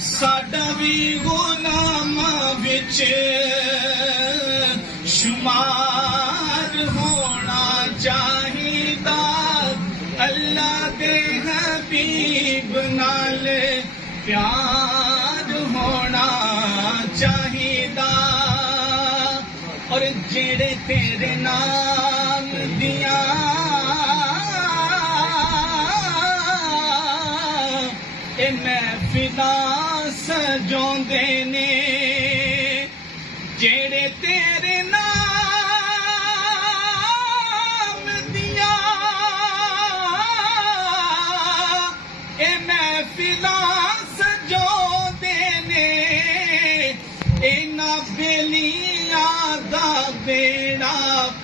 साडा भी गुलामा विच शुमार होना चाहिदा, अल्लाह दे हबीब नाल प्यार होना चाहिदा। और जेड़े तेरे नाम दिया महफिला सजोंदे ने, जेड़े तेरे नाम दिया महफिला सजोंदे ने, इन्हां बेलियां दा बेड़ा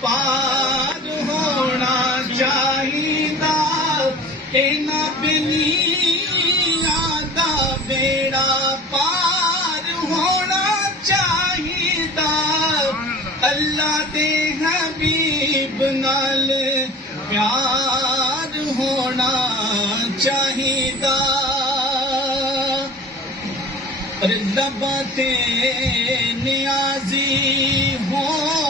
पार होना चाहिदा, इन्हां बेलियां दा बेड़ा पार होना चाहिदा, अल्लाह दे हबीब नाल प्यार होना चाहिदा। रब्बा ते नियाज़ी होन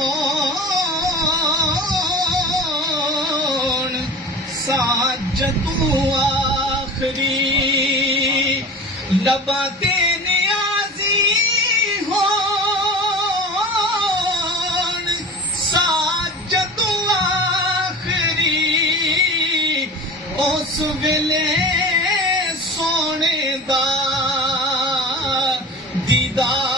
साजतू आखरी, लबा ते नियाज़ी होन साजतू आखरी, उस वेले सोने दा दीदार